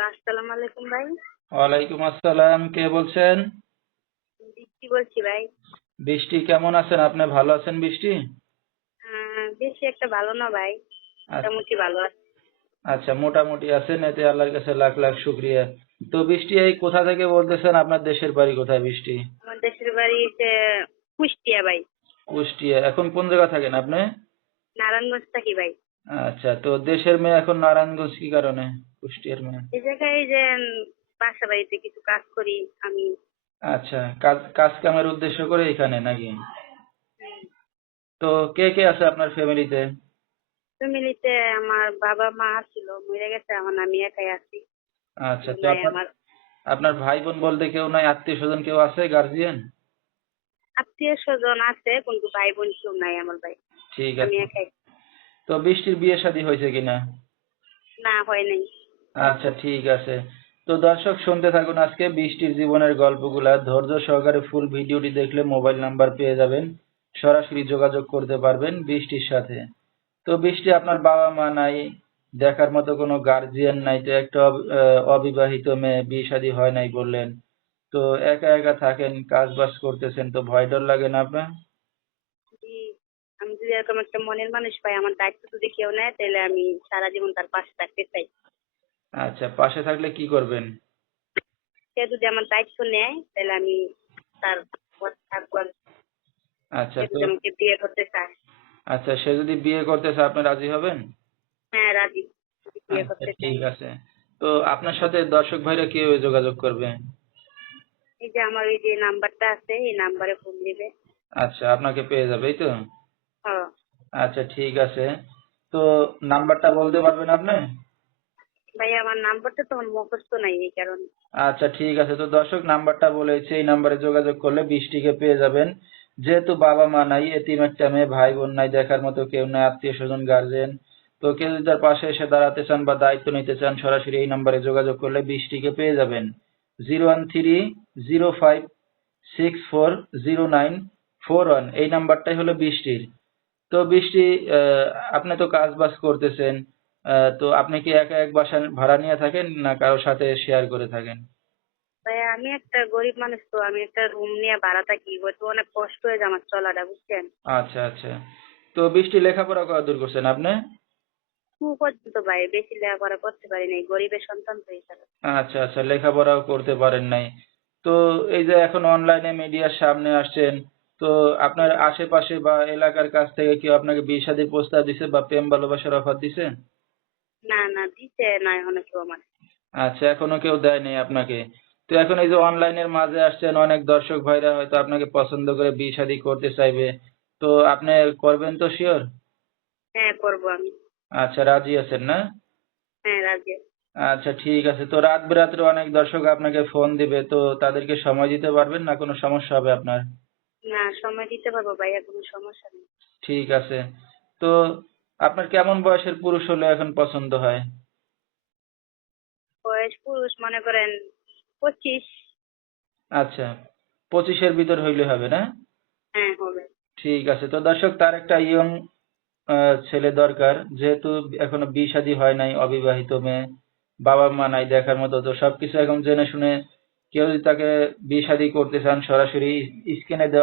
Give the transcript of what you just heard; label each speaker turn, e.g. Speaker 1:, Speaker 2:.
Speaker 1: আসসালামু আলাইকুম ভাই।
Speaker 2: ওয়ালাইকুম আসসালাম কে বলছেন?
Speaker 1: বৃষ্টি বলছি ভাই।
Speaker 2: বৃষ্টি কেমন আছেন? আপনি ভালো আছেন বৃষ্টি?
Speaker 1: বেশি একটা ভালো না ভাই মোটামুটি ভালো আছে।
Speaker 2: আচ্ছা মোটামুটি আছেন এতে আল্লাহর কাছে লাখ লাখ শুক্রিয়া। তো বৃষ্টি এই কোথা থেকে বলতেছেন? আপনার দেশের বাড়ি কোথায় বৃষ্টি?
Speaker 1: আমার দেশের বাড়ি কুষ্টিয়া ভাই।
Speaker 2: কুষ্টিয়া। এখন কোন জায়গা থাকেন আপনি?
Speaker 1: নারায়ণগঞ্জ থাকি ভাই।
Speaker 2: আচ্ছা তো দেশের মেয়ে এখন নারায়ণগঞ্জ কি কারণে? কুষ্টিয়ার মেয়ে?
Speaker 1: এই জায়গায় এই যে বাসা বাড়িতে কিছু কাজ করি আমি।
Speaker 2: আচ্ছা কাজ কাজ কামের উদ্দেশ্য করে এখানে নাকি? তো কে কে আছে আপনার ফ্যামিলিতে?
Speaker 1: ফ্যামিলিতে আমার বাবা মা ছিল মরে গেছে এখন আমি একাই আছি।
Speaker 2: আচ্ছা তো আপনার
Speaker 1: আমার।
Speaker 2: আপনার ভাই বোন বলতে কেউ নাই আত্মীয় স্বজন কেউ আছে গার্জিয়ান
Speaker 1: আত্মীয় স্বজন আছে কিন্তু ভাই বোন কেউ নাই আমার ভাই।
Speaker 2: ঠিক আছে।
Speaker 1: আমি একাই।
Speaker 2: তো বৃষ্টির বিয়ে শাদী হয়েছে কিনা?
Speaker 1: না হয় নাই।
Speaker 2: আচ্ছা ঠিক আছে। তো দর্শক শুনতে থাকুন আজকে বৃষ্টির জীবনের গল্পগুলা। ধৈর্য সহকারে ফুল ভিডিওটি দেখলে মোবাইল নাম্বার পেয়ে যাবেন। সরাসরি যোগাযোগ করতে পারবেন বৃষ্টির সাথে। তো বৃষ্টি আপনার বাবা মা নাই দেখার মতো কোনো গার্জিয়ান নাই তো একটা অবিবাহিত মেয়ে বিয়ে শাদী হয় নাই বললেন। তো একা একা থাকেন কাজ বাজ করতেছেন তো ভয় ডর লাগে না আপনার?
Speaker 1: আমি যদি এরকম একটা মনের মানুষ পাই আমার দায়িত্ব যদি কেউ নেয় তাহলে আমি সারা জীবন তার পাশে থাকতে চাই।
Speaker 2: আচ্ছা পাশে থাকলে কি করবেন?
Speaker 1: সে যদি আমার দায়িত্ব নেয় তাহলে আমি তার থাকব
Speaker 2: আচ্ছা
Speaker 1: আমাকে বিয়ে করতে চায়।
Speaker 2: আচ্ছা সে যদি বিয়ে করতে চায় আপনি রাজি হবেন?
Speaker 1: হ্যাঁ রাজি। বিয়ে
Speaker 2: আচ্ছা
Speaker 1: করতে
Speaker 2: ঠিক আছে। তো আপনার সাথে দর্শক ভাইরা কীভাবে যোগাযোগ করবে?
Speaker 1: এই যে আমার ওই যে নাম্বারটা আছে এই নাম্বারে ফোন দিবে।
Speaker 2: আচ্ছা আপনাকে পেয়ে যাবে এই তো? আচ্ছা ঠিক আছে। তো নাম্বারটা বলতে পারবেন আপনি?
Speaker 1: ভাই আমার নাম্বারটা তো মুখস্থ নাই এই কারণে।
Speaker 2: আচ্ছা ঠিক আছে। তো দর্শক নাম্বারটা বলেছে এই নাম্বারে যোগাযোগ করলে বৃষ্টিকে পেয়ে যাবেন। যেহেতু বাবা মা নাই এতিম একটা মেয়ে ভাই বোন নাই দেখার মতো কেউ নাই আত্মীয় স্বজন গার্জেন তো কেউ যদি তার পাশে এসে দাঁড়াতে চান বা দায়িত্ব নিতে চান সরাসরি এই নাম্বারে যোগাযোগ করলে বৃষ্টিকে পেয়ে যাবেন। Zero one three zero five six four zero nine four one. এই নাম্বারটাই হলো বৃষ্টির। তো বৃষ্টি আহ, আপনি তো কাজ বাজ করতেছেন আহ, তো আপনি কি একা এক বাসা ভাড়া নিয়ে থাকেন না কারোর সাথে শেয়ার করে থাকেন?
Speaker 1: ভাই আমি একটা গরিব মানুষ তো আমি একটা রুম নিয়ে ভাড়া থাকি হয়তো অনেক কষ্ট হয়ে যায় আমার চলাটা বুঝছেন?
Speaker 2: আচ্ছা আচ্ছা। তো বৃষ্টি লেখাপড়া কত দূর করছেন আপনি?
Speaker 1: খুব পর্যন্ত ভাই বেশি লেখাপড়া করতে পারি নাই গরিবের সন্তান তো হিসাবে
Speaker 2: আচ্ছা আচ্ছা লেখাপড়াও করতে পারেন নাই। তো এই যে এখন অনলাইনে মিডিয়ার সামনে আসছেন তো আপনার আশেপাশে বা এলাকার কাছ থেকে কেউ আপনাকে বিয়ে শাদীর প্রস্তাব দিছে বা প্রেম ভালোবাসার অফার দিছে?
Speaker 1: না না দিতে না এখনও কেউ আমার।
Speaker 2: আচ্ছা এখনও কেউ দেয়নি আপনাকে। তো এখন এই যে অনলাইনের মাঝে আসছেন অনেক দর্শক ভাইরা হয়তো আপনাকে পছন্দ করে বিয়ে শাদী করতে চাইবে। তো আপনি করবেন তো শিওর
Speaker 1: হ্যাঁ করব আমি।
Speaker 2: আচ্ছা রাজি আছেন না?
Speaker 1: হ্যাঁ রাজি
Speaker 2: আচ্ছা ঠিক আছে। তো রাত বেরাত্রে অনেক দর্শক আপনাকে ফোন দিবে তো তাদেরকে সময় দিতে পারবেন না? কোনো সমস্যা হবে আপনার?
Speaker 1: না সময় দিতে পারব ভাইয়া কোনো সমস্যা নেই।
Speaker 2: ঠিক আছে। তো আপনার কেমন বয়সের পুরুষ হলে এখন পছন্দ হয়?
Speaker 1: বয়স পুরুষ মনে করেন পঁচিশ।
Speaker 2: আচ্ছা পঁচিশের ভিতর হইলে হবে না?
Speaker 1: হ্যাঁ হবে।
Speaker 2: ঠিক আছে। তো দর্শক তার একটা ইয়ং ছেলে দরকার। যেহেতু এখনও বিয়ে শাদী হয় নাই অবিবাহিত মেয়ে বাবা মা নাই দেখার মতো তো সবকিছু এখন জেনে শুনে কেউ যদি তাকে বিয়ে শাদী করতে চান সরাসরি স্ক্রিনে দেওয়া